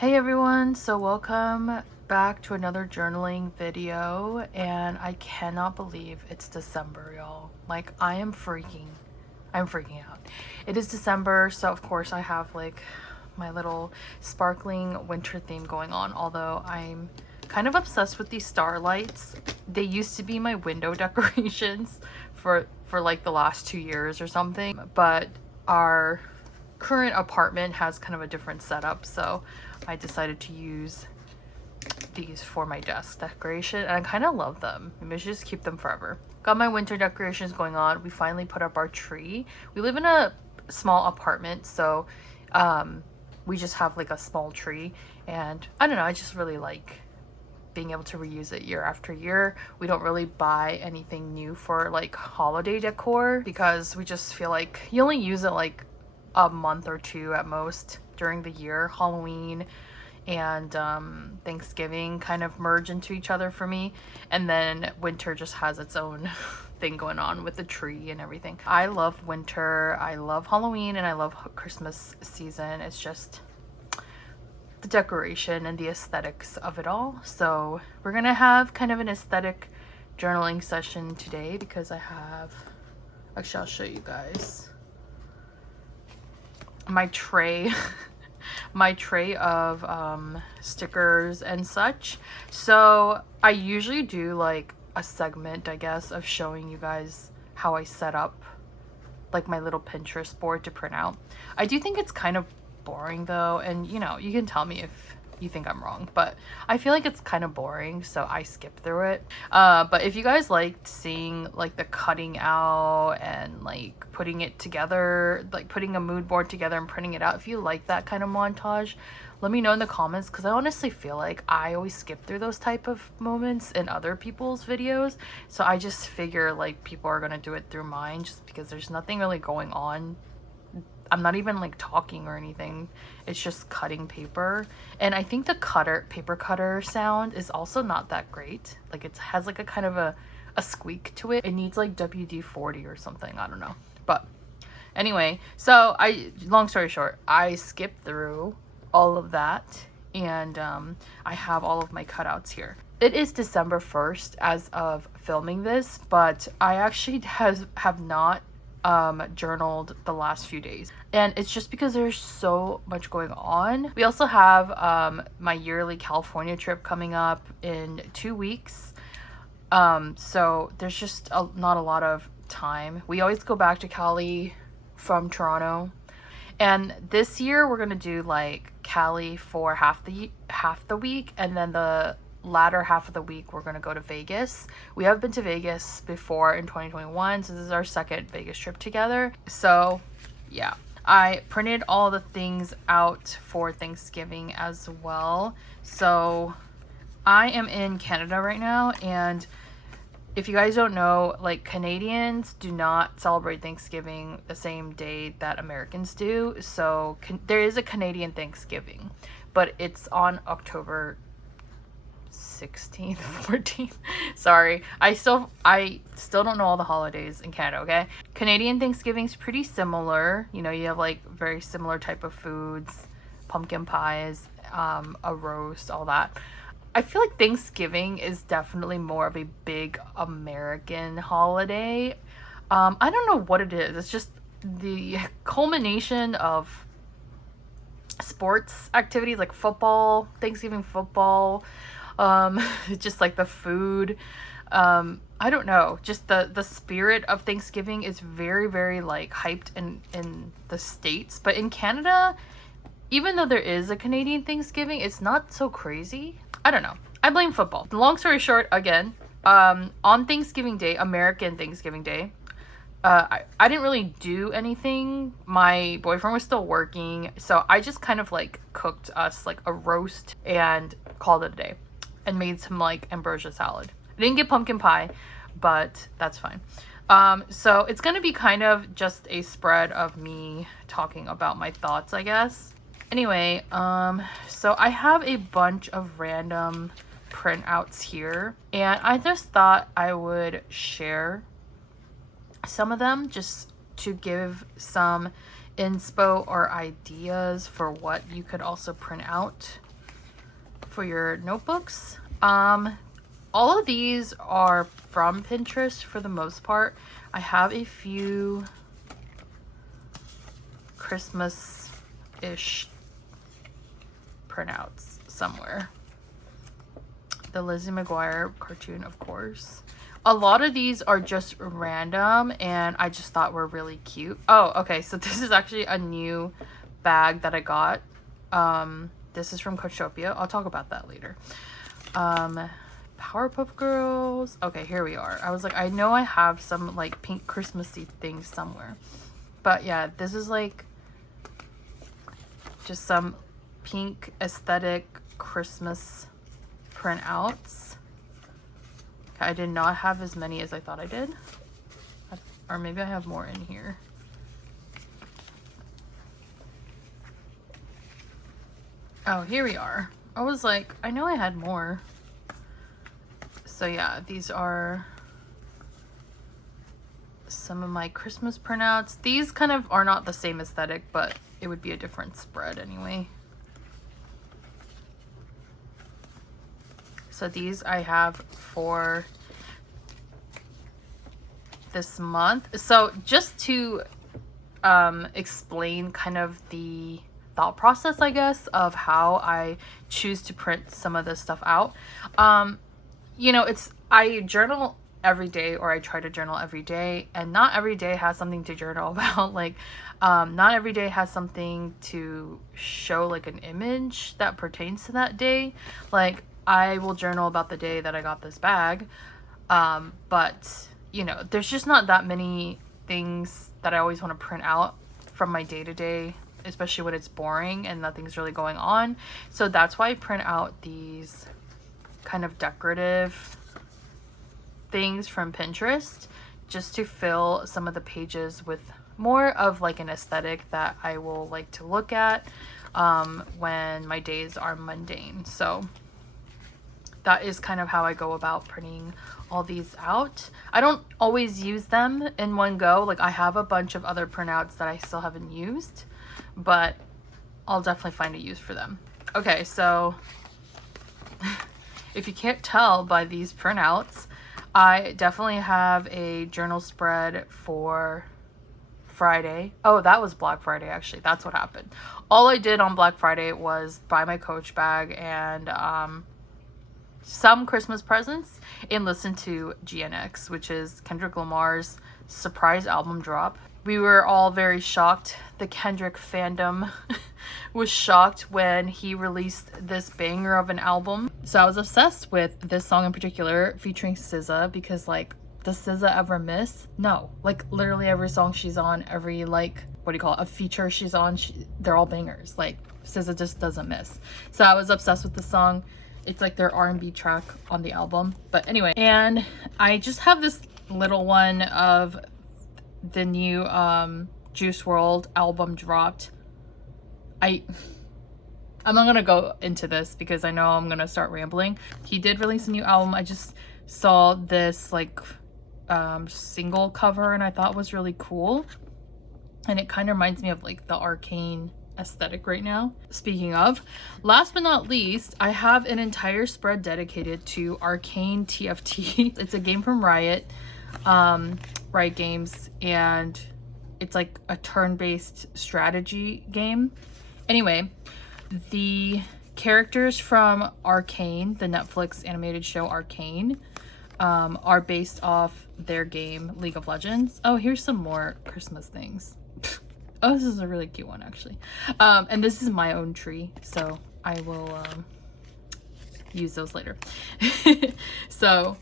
Hey everyone, so welcome back to another journaling video, and I cannot believe it's December, y'all. Like I'm freaking out. It is December, so of course I have like my little sparkling winter theme going on, although I'm kind of obsessed with these starlights. They used to be my window decorations for like the last 2 years or something, but our current apartment has kind of a different setup, so I decided to use these for my desk decoration, and I kind of love them. Maybe I should just keep them forever. Got my winter decorations going on. We finally put up our tree. We live in a small apartment, so we just have like a small tree, and I don't know, I just really like being able to reuse it year after year. We don't really buy anything new for like holiday decor because we just feel like you only use it like a month or two at most during the year. Halloween and Thanksgiving kind of merge into each other for me, and then winter just has its own thing going on with the tree and everything. I love winter, I love Halloween, and I love Christmas season. It's just the decoration and the aesthetics of it all. So we're gonna have kind of an aesthetic journaling session today because actually I'll show you guys my tray my tray of stickers and such. So I usually do like a segment, I guess, of showing you guys how I set up like my little Pinterest board to print out. I do think it's kind of boring though, and you know, you can tell me if you think I'm wrong, but I feel like it's kind of boring, so I skip through it. But if you guys liked seeing like the cutting out and like putting it together, like putting a mood board together and printing it out, if you like that kind of montage, let me know in the comments, because I honestly feel like I always skip through those type of moments in other people's videos. So I just figure like people are gonna do it through mine just because there's nothing really going on. I'm not even like talking or anything. It's just cutting paper. And I think the paper cutter sound is also not that great. Like it has like a kind of a squeak to it. It needs like WD-40 or something. I don't know. But anyway, so long story short, I skipped through all of that, and I have all of my cutouts here. It is December 1st as of filming this, but I actually have not journaled the last few days, and it's just because there's so much going on. We also have my yearly California trip coming up in 2 weeks, so there's just not a lot of time. We always go back to Cali from Toronto, and this year we're gonna do like Cali for half the week, and then the latter half of the week we're going to go to Vegas. We have been to Vegas before in 2021, so this is our second Vegas trip together. So yeah, I printed all the things out for Thanksgiving as well. So I am in Canada right now, and if you guys don't know, like Canadians do not celebrate Thanksgiving the same day that Americans do. So there is a Canadian Thanksgiving, but it's on October 16th, 14th. Sorry, I still don't know all the holidays in Canada. Okay, Canadian Thanksgiving's pretty similar. You know, you have like very similar type of foods, pumpkin pies, a roast, all that. I feel like Thanksgiving is definitely more of a big American holiday. I don't know what it is. It's just the culmination of sports activities like football, Thanksgiving football, just like the food. I don't know, just the spirit of Thanksgiving is very, very like hyped in the States, but in Canada, even though there is a Canadian Thanksgiving, it's not so crazy. I don't know, I blame football. Long story short, again, on Thanksgiving Day, American Thanksgiving Day, I didn't really do anything. My boyfriend was still working, so I just kind of like cooked us like a roast and called it a day, and made some like ambrosia salad. I didn't get pumpkin pie, but that's fine. So it's gonna be kind of just a spread of me talking about my thoughts, I guess. Anyway, so I have a bunch of random printouts here, and I just thought I would share some of them just to give some inspo or ideas for what you could also print out for your notebooks. All of these are from Pinterest for the most part. I have a few Christmas-ish printouts somewhere. The Lizzie McGuire cartoon, of course. A lot of these are just random and I just thought were really cute. Oh, okay, so this is actually a new bag that I got. This is from Coachopia. I'll talk about that later. Powerpuff Girls. Okay, here we are. I was like, I know I have some like pink Christmassy things somewhere. But yeah, this is like just some pink aesthetic Christmas printouts. I did not have as many as I thought I did. Or maybe I have more in here. Oh, here we are. I was like, I know I had more. So yeah, these are some of my Christmas printouts. These kind of are not the same aesthetic, but it would be a different spread anyway. So these I have for this month. So just to explain kind of the thought process, I guess, of how I choose to print some of this stuff out. You know, I journal every day, or I try to journal every day, and not every day has something to journal about. Like, not every day has something to show like an image that pertains to that day. Like, I will journal about the day that I got this bag, but you know, there's just not that many things that I always want to print out from my day-to-day, especially when it's boring and nothing's really going on. So that's why I print out these kind of decorative things from Pinterest, just to fill some of the pages with more of like an aesthetic that I will like to look at when my days are mundane. So that is kind of how I go about printing all these out. I don't always use them in one go. Like, I have a bunch of other printouts that I still haven't used, but I'll definitely find a use for them. Okay, so if you can't tell by these printouts, I definitely have a journal spread for Friday. Oh, that was Black Friday, actually. That's what happened. All I did on Black Friday was buy my Coach bag and some Christmas presents and listen to GNX, which is Kendrick Lamar's surprise album drop. We were all very shocked. The Kendrick fandom was shocked when he released this banger of an album. So I was obsessed with this song in particular featuring SZA, because like, does SZA ever miss? No. Like, literally every song she's on, every like, what do you call it, a feature she's on, they're all bangers. Like, SZA just doesn't miss. So I was obsessed with the song. It's like their R&B track on the album. But anyway, and I just have this little one of the new Juice WRLD album dropped. I'm not gonna go into this because I know I'm gonna start rambling. He did release a new album. I just saw this like single cover and I thought it was really cool, and it kind of reminds me of like the Arcane aesthetic right now. Speaking of, last but not least, I have an entire spread dedicated to Arcane TFT. It's a game from Riot Games, and it's like a turn-based strategy game. Anyway, the characters from Arcane, the Netflix animated show Arcane, are based off their game League of Legends. Oh, here's some more Christmas things. Oh, this is a really cute one, actually. And this is my own tree, so I will use those later. So,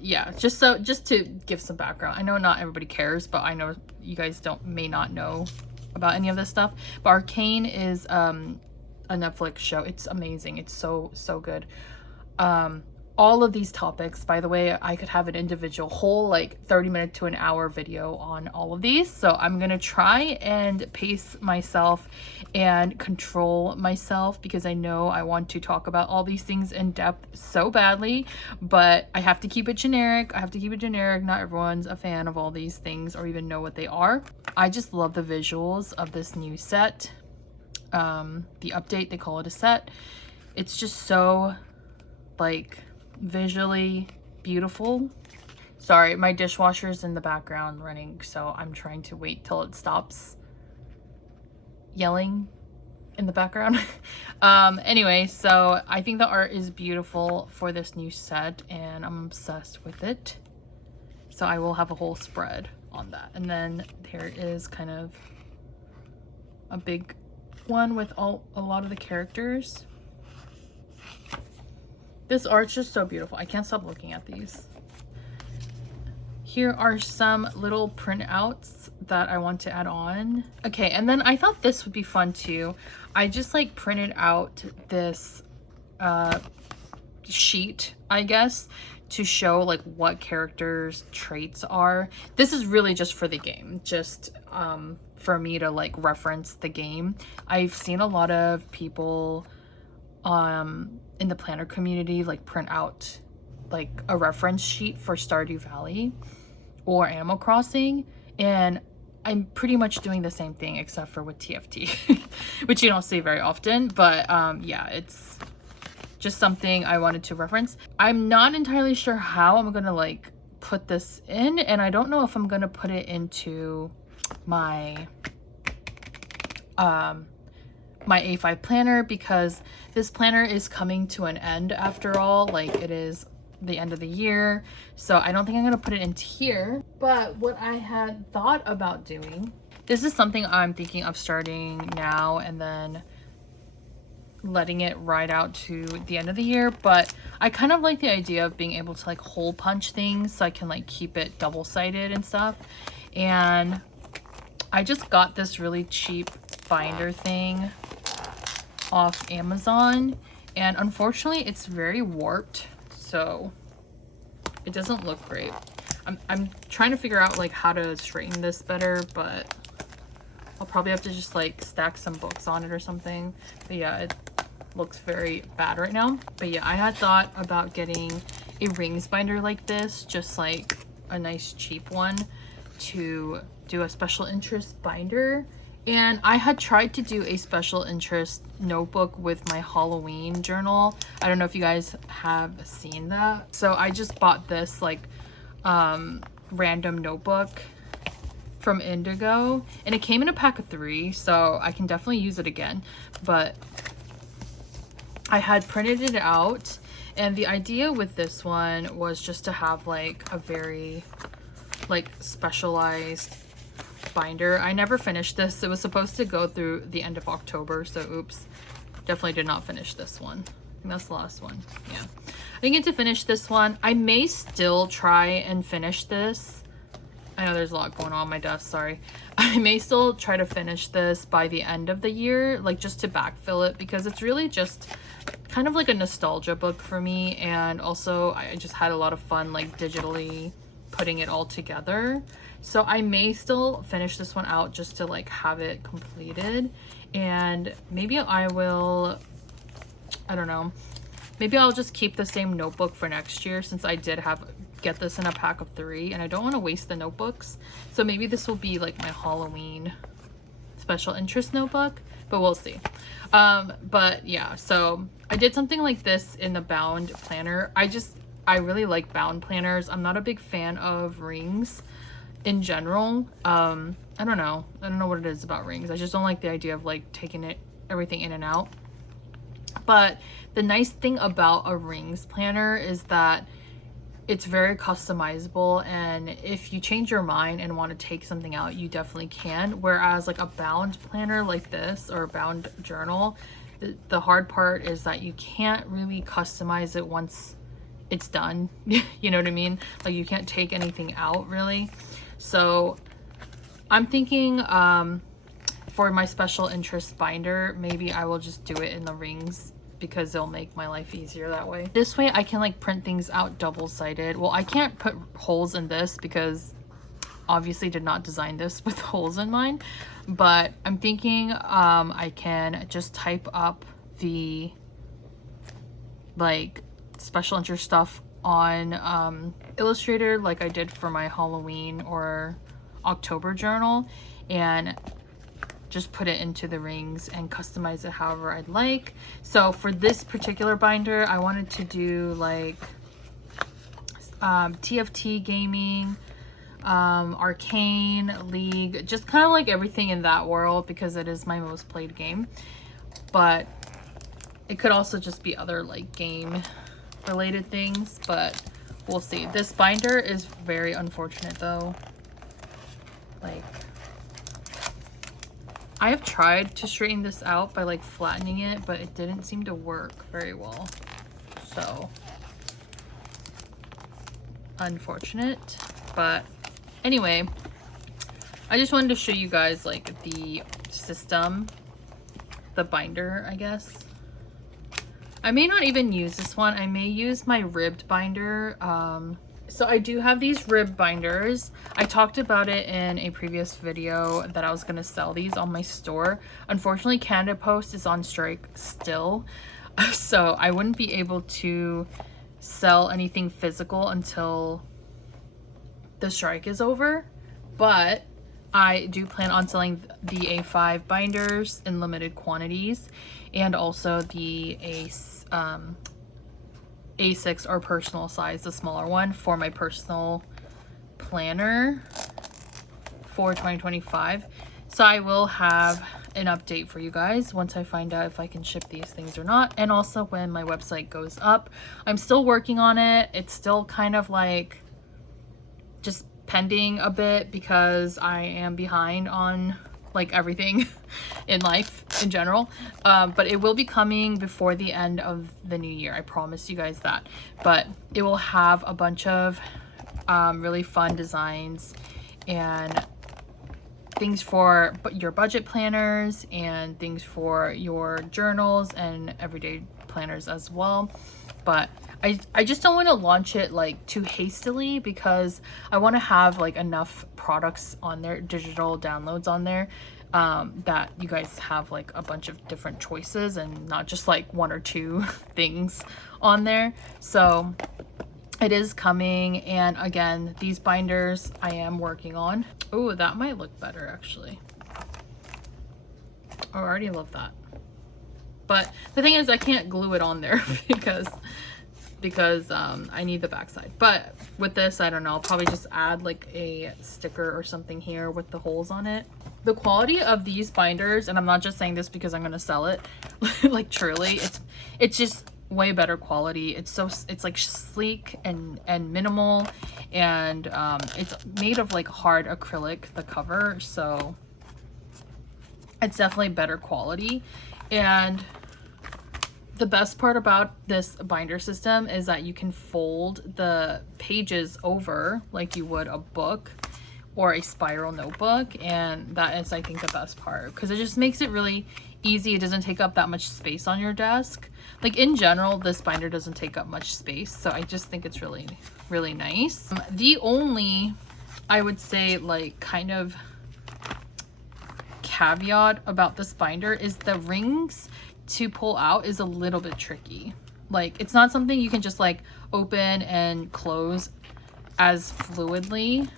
yeah, just to give some background. I know not everybody cares, but I know you guys may not know about any of this stuff. But Arcane is a Netflix show. It's amazing. It's so good. All of these topics, by the way, I could have an individual whole like 30-minute to an hour video on all of these. So I'm gonna try and pace myself and control myself, because I know I want to talk about all these things in depth so badly, but I have to keep it generic. Not everyone's a fan of all these things or even know what they are. I just love the visuals of this new set. The update, they call it a set. It's just so like visually beautiful. Sorry, my dishwasher's in the background running, so I'm trying to wait till it stops yelling in the background. Anyway, so I think the art is beautiful for this new set and I'm obsessed with it. So I will have a whole spread on that. And then there is kind of a big one with a lot of the characters. This art's just so beautiful. I can't stop looking at these. Here are some little printouts that I want to add on. Okay, and then I thought this would be fun too. I just like printed out this sheet, I guess, to show like what characters' traits are. This is really just for the game, just for me to like reference the game. I've seen a lot of people in the planner community like print out like a reference sheet for Stardew Valley or Animal Crossing, and I'm pretty much doing the same thing except for with TFT, which you don't see very often, but yeah, it's just something I wanted to reference. I'm not entirely sure how I'm gonna like put this in, and I don't know if I'm gonna put it into my my A5 planner, because this planner is coming to an end after all. Like, it is the end of the year, so I don't think I'm gonna put it into here. But what I had thought about doing, this is something I'm thinking of starting now and then letting it ride out to the end of the year. But I kind of like the idea of being able to like hole punch things so I can like keep it double-sided and stuff. And I just got this really cheap binder thing off Amazon, and unfortunately it's very warped, so it doesn't look great. I'm trying to figure out like how to straighten this better, but I'll probably have to just like stack some books on it or something. But yeah, it looks very bad right now. But yeah, I had thought about getting a rings binder like this, just like a nice cheap one, to do a special interest binder. And I had tried to do a special interest notebook with my Halloween journal. I don't know if you guys have seen that. So I just bought this like random notebook from Indigo, and it came in a pack of 3, so I can definitely use it again. But I had printed it out, and the idea with this one was just to have like a very like specialized binder. I never finished this. It was supposed to go through the end of October, so oops, definitely did not finish this one. I think that's the last one. Yeah, I didn't get to finish this one. I may still try and finish this. I know there's a lot going on my desk, sorry. I may still try to finish this by the end of the year, like just to backfill it, because it's really just kind of like a nostalgia book for me, and also I just had a lot of fun like digitally putting it all together. So I may still finish this one out just to like have it completed, and maybe I will, I don't know, maybe I'll just keep the same notebook for next year, since I did get this in a pack of 3 and I don't want to waste the notebooks. So maybe this will be like my Halloween special interest notebook, but we'll see. But yeah, so I did something like this in the bound planner. I really like bound planners. I'm not a big fan of rings in general. I don't know what it is about rings. I just don't like the idea of like taking everything in and out. But the nice thing about a rings planner is that it's very customizable, and if you change your mind and want to take something out, you definitely can. Whereas like a bound planner like this, or a bound journal, the hard part is that you can't really customize it once it's done. You know what I mean? Like, you can't take anything out really. So I'm thinking for my special interest binder, maybe I will just do it in the rings, because they'll make my life easier that way. This way I can like print things out double-sided. Well, I can't put holes in this because obviously did not design this with holes in mind, but I'm thinking I can just type up the like special interest stuff on Illustrator like I did for my Halloween or October journal, and just put it into the rings and customize it however I'd like. So for this particular binder, I wanted to do like TFT gaming, Arcane, League, just kind of like everything in that world because it is my most played game. But it could also just be other like game related things, but we'll see. This binder is very unfortunate though. Like, I have tried to straighten this out by like flattening it, but it didn't seem to work very well. So unfortunate. But anyway, I just wanted to show you guys like the system, the binder, I guess. I may not even use this one. I may use my ribbed binder. So I do have these rib binders. I talked about it in a previous video that I was going to sell these on my store. Unfortunately, Canada Post is on strike still. So I wouldn't be able to sell anything physical until the strike is over. But I do plan on selling the A5 binders in limited quantities, and also the A6 or personal size, the smaller one, for my personal planner for 2025. So I will have an update for you guys once I find out if I can ship these things or not, and also when my website goes up. I'm still working on it. It's still kind of like just pending a bit because I am behind on like everything in life in general, but it will be coming before the end of the new year. I promise you guys that. But it will have a bunch of really fun designs and things for your budget planners and things for your journals and everyday planners as well. But I just don't want to launch it like too hastily because I want to have like enough products on there, digital downloads on there, that you guys have like a bunch of different choices and not just like one or two things on there. So it is coming, and again, these binders I am working on. Oh, that might look better actually. Oh, I already love that. But the thing is, I can't glue it on there because I need the backside. But with this, I don't know, I'll probably just add like a sticker or something here with the holes on it. The quality of these binders, and I'm not just saying this because I'm gonna sell it, like truly, it's just way better quality. It's like sleek and minimal, and it's made of like hard acrylic, the cover, so it's definitely better quality. And the best part about this binder system is that you can fold the pages over like you would a book or a spiral notebook, and that is, I think, the best part because it just makes it really easy. It doesn't take up that much space on your desk. Like in general, this binder doesn't take up much space, so I just think it's really, really nice. The only, I would say, like kind of caveat about this binder is the rings to pull out is a little bit tricky. Like it's not something you can just like open and close as fluidly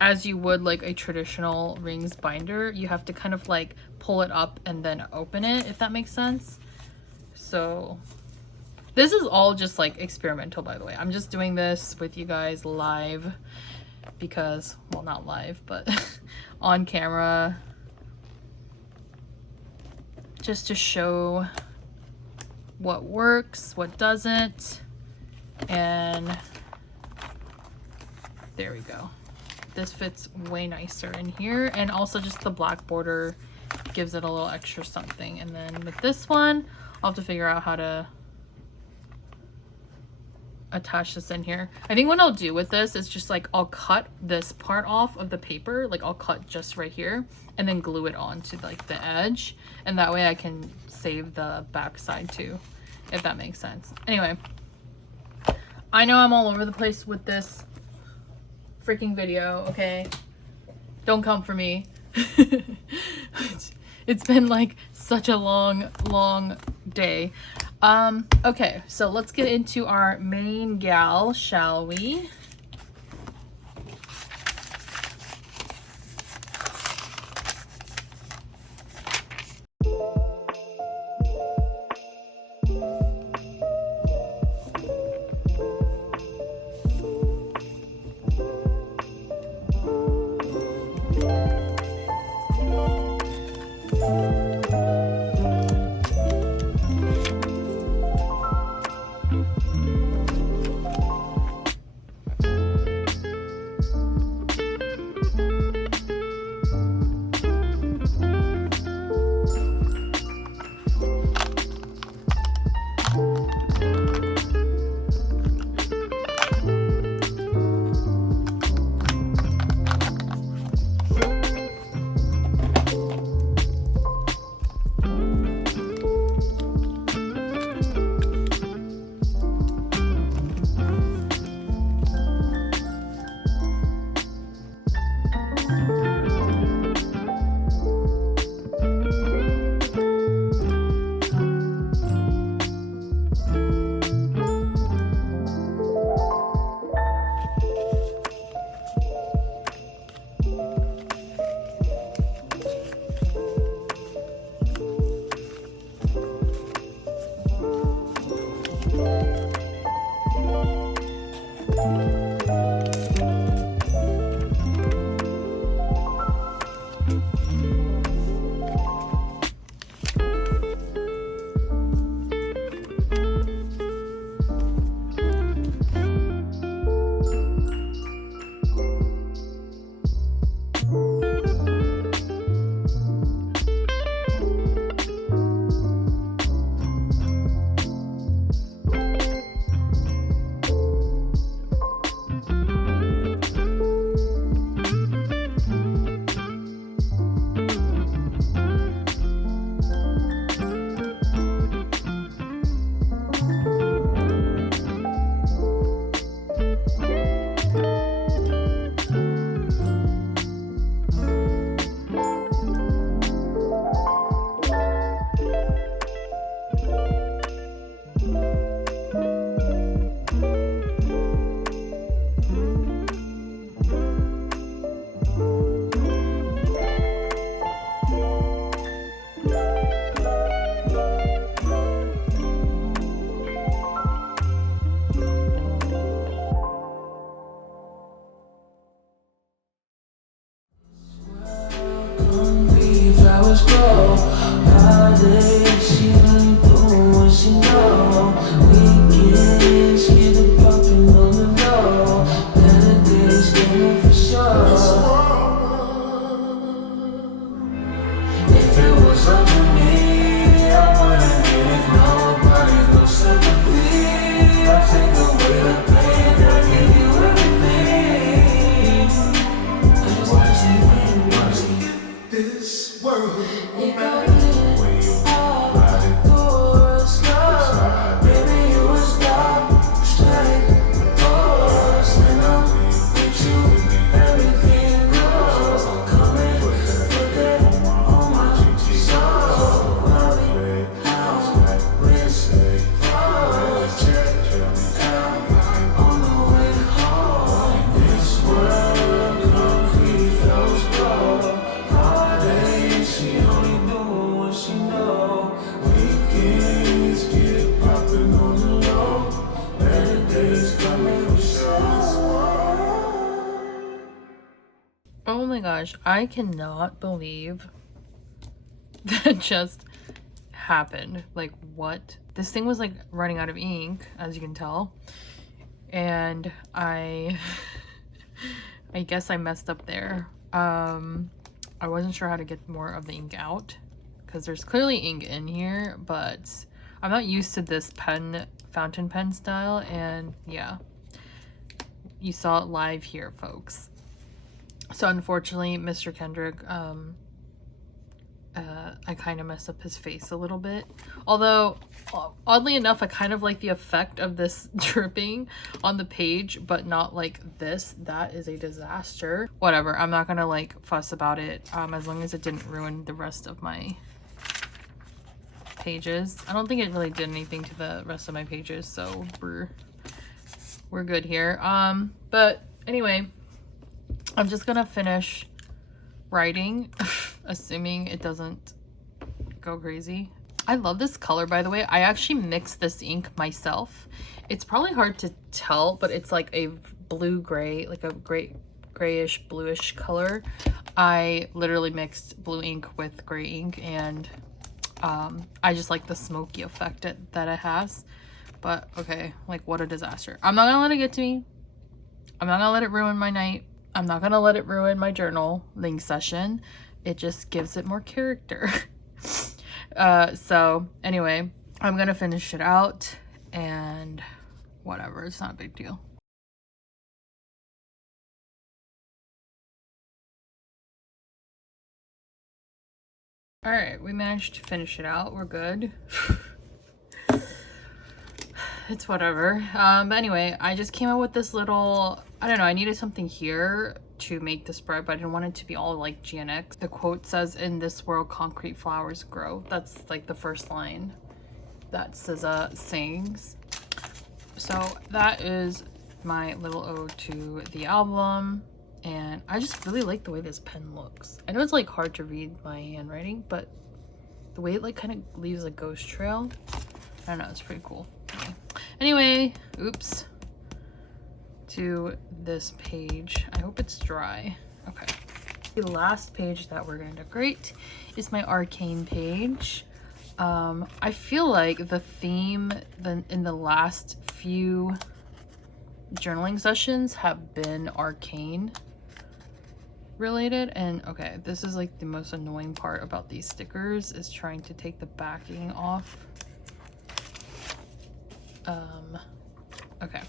as you would like a traditional rings binder. You have to kind of like pull it up and then open it, if that makes sense. So this is all just like experimental, by the way. I'm just doing this with you guys live because, well, not live, but on camera, just to show what works, what doesn't. And there we go. This fits way nicer in here, and also just the black border gives it a little extra something. And then with this one, I'll have to figure out how to attach this in here. I think what I'll do with this is just like I'll cut this part off of the paper, like I'll cut just right here and then glue it on to like the edge, and that way I can save the back side too, if that makes sense. Anyway, I know I'm all over the place with this freaking video, okay? Don't come for me. It's been like such a long day. Okay, so let's get into our main gal, shall we? Oh my gosh, I cannot believe that just happened. Like, what? This thing was like running out of ink, as you can tell. And I guess I messed up there. I wasn't sure how to get more of the ink out because there's clearly ink in here, but I'm not used to this fountain pen style, and yeah, you saw it live here, folks. So unfortunately, Mr. Kendrick, I kind of messed up his face a little bit. Although, oddly enough, I kind of like the effect of this dripping on the page, but not like this. That is a disaster. Whatever, I'm not gonna like fuss about it, as long as it didn't ruin the rest of my pages. I don't think it really did anything to the rest of my pages, so we're good here. But anyway, I'm just gonna finish writing, assuming it doesn't go crazy. I love this color, by the way. I actually mixed this ink myself. It's probably hard to tell, but it's like a blue-gray, like a grayish bluish color. I literally mixed blue ink with gray ink, and I just like the smoky effect that it has. But okay, like, what a disaster. I'm not gonna let it get to me. I'm not gonna let it ruin my night. I'm not gonna let it ruin my journaling session. It just gives it more character. So anyway, I'm gonna finish it out, and whatever, it's not a big deal. All right, we managed to finish it out. We're good. It's whatever. But anyway, I just came up with this little, I don't know, I needed something here to make the spread, but I didn't want it to be all like GNX. The quote says, "In this world, concrete flowers grow." That's like the first line that says sayings. So that is my little ode to the album, and I just really like the way this pen looks. I know it's like hard to read my handwriting, but the way it like kind of leaves a ghost trail, I don't know, it's pretty cool. Anyway, oops, to this page. I hope it's dry. Okay. The last page that we're gonna decorate is my arcane page. I feel like the theme in the last few journaling sessions have been arcane related, and okay, this is like the most annoying part about these stickers, is trying to take the backing off. Okay,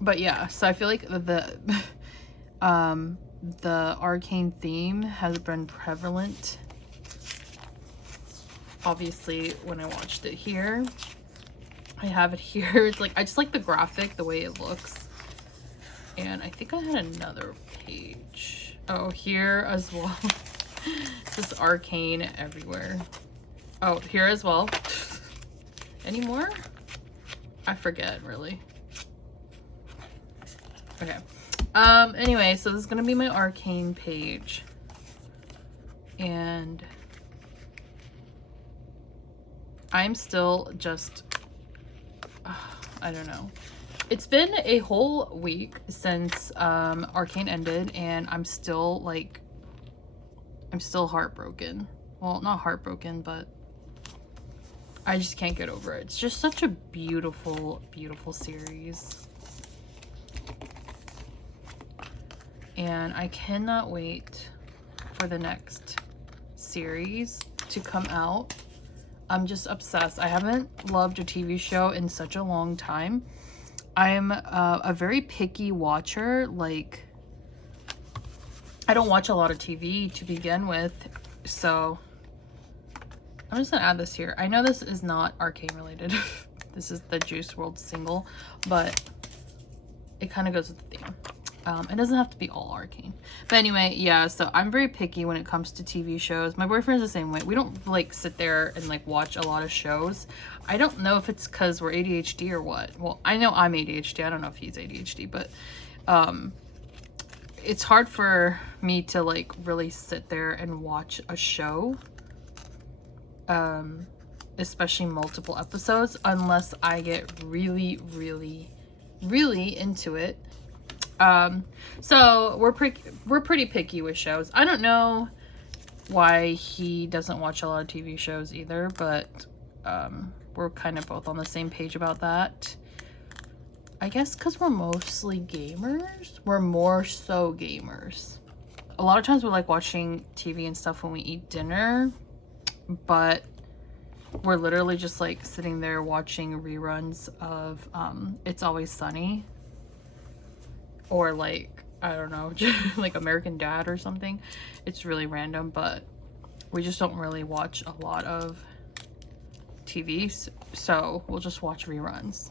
but yeah, so I feel like the arcane theme has been prevalent, obviously, when I watched it here. I have it here. It's like, I just like the graphic, the way it looks. And I think I had another page. Oh, here as well. This arcane everywhere. Oh, here as well. Any more? I forget, really. Okay. Anyway, so this is gonna be my arcane page. And I'm still just, I don't know. It's been a whole week since arcane ended, and I'm still like, I'm still heartbroken. Well, not heartbroken, but I just can't get over it. It's just such a beautiful, beautiful series. And I cannot wait for the next series to come out. I'm just obsessed. I haven't loved a TV show in such a long time. I'm a very picky watcher. Like, I don't watch a lot of TV to begin with, so I'm just gonna add this here. I know this is not Arcane related. This is the Juice WRLD single, but it kind of goes with the theme. It doesn't have to be all Arcane. But anyway, yeah, so I'm very picky when it comes to TV shows. My boyfriend's the same way. We don't like sit there and like watch a lot of shows. I don't know if it's because we're ADHD or what. Well, I know I'm ADHD. I don't know if he's ADHD, but it's hard for me to like really sit there and watch a show. Especially multiple episodes, unless I get really, really, really into it. So we're pretty picky with shows. I don't know why he doesn't watch a lot of TV shows either, but we're kind of both on the same page about that. I guess because we're mostly gamers. We're more so gamers. A lot of times we like watching TV and stuff when we eat dinner, but we're literally just like sitting there watching reruns of It's Always Sunny, or like, I don't know, like American Dad or something. It's really random, but we just don't really watch a lot of TV, so we'll just watch reruns.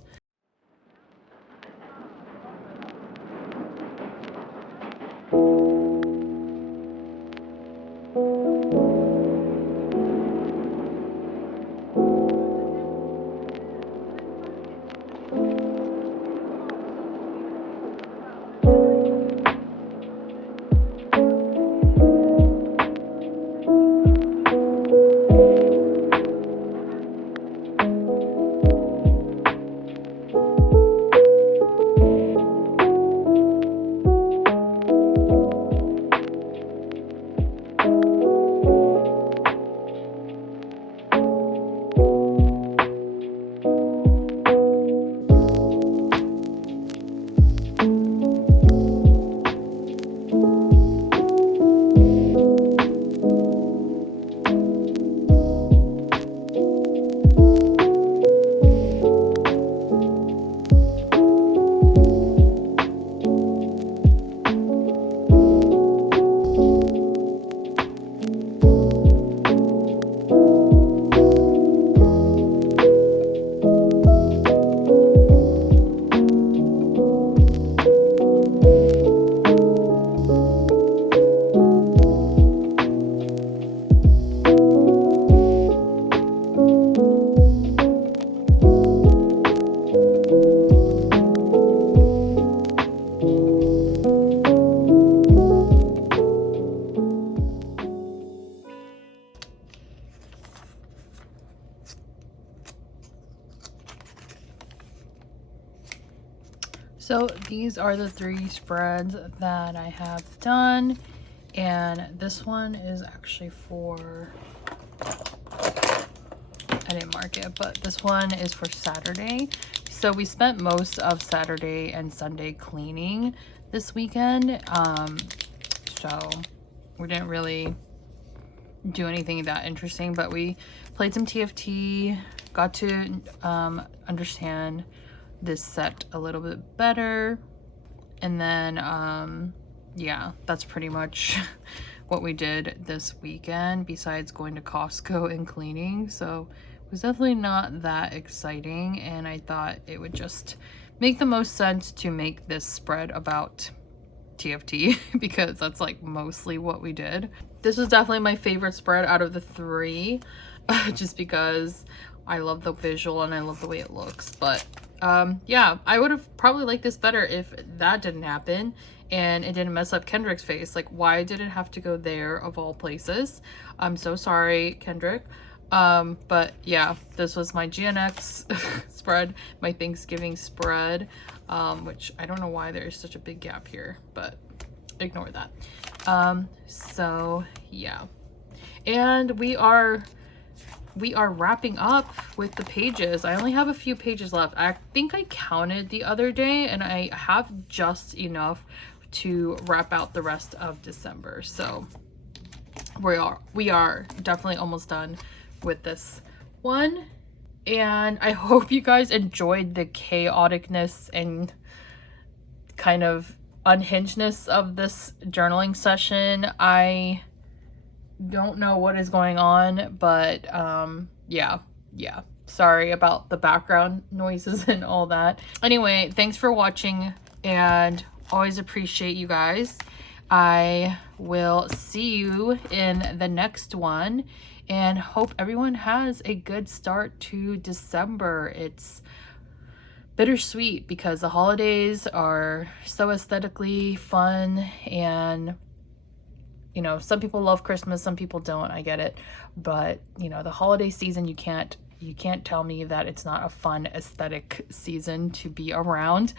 So these are the 3 spreads that I have done, and this one is actually for, I didn't mark it, but this one is for Saturday. So we spent most of Saturday and Sunday cleaning this weekend, so we didn't really do anything that interesting, but we played some TFT, got to understand this set a little bit better, and then yeah, that's pretty much what we did this weekend besides going to Costco and cleaning. So it was definitely not that exciting, and I thought it would just make the most sense to make this spread about TFT because that's like mostly what we did. This was definitely my favorite spread out of the 3 just because I love the visual and I love the way it looks. But yeah, I would have probably liked this better if that didn't happen and it didn't mess up Kendrick's face. Like, why did it have to go there of all places? I'm so sorry, Kendrick. But yeah, this was my GNX spread, my Thanksgiving spread, which I don't know why there's such a big gap here, but ignore that. So yeah, and we are we are wrapping up with the pages. I only have a few pages left. I think I counted the other day and I have just enough to wrap out the rest of December. So we are definitely almost done with this one. And I hope you guys enjoyed the chaoticness and kind of unhingedness of this journaling session. I don't know what is going on, but yeah, sorry about the background noises and all that. Anyway, thanks for watching and always appreciate you guys. I will see you in the next one and hope everyone has a good start to December. It's bittersweet because the holidays are so aesthetically fun, and you know, some people love Christmas, some people don't. I get it, but you know, the holiday season, you can't tell me that it's not a fun aesthetic season to be around.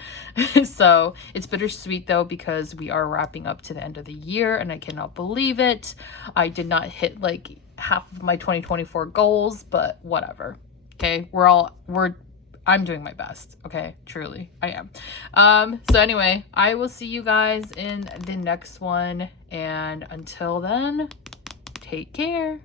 So it's bittersweet though, because we are wrapping up to the end of the year and I cannot believe it. I did not hit like half of my 2024 goals, but whatever. Okay, I'm doing my best. Okay, truly I am. So anyway, I will see you guys in the next one, and until then, take care.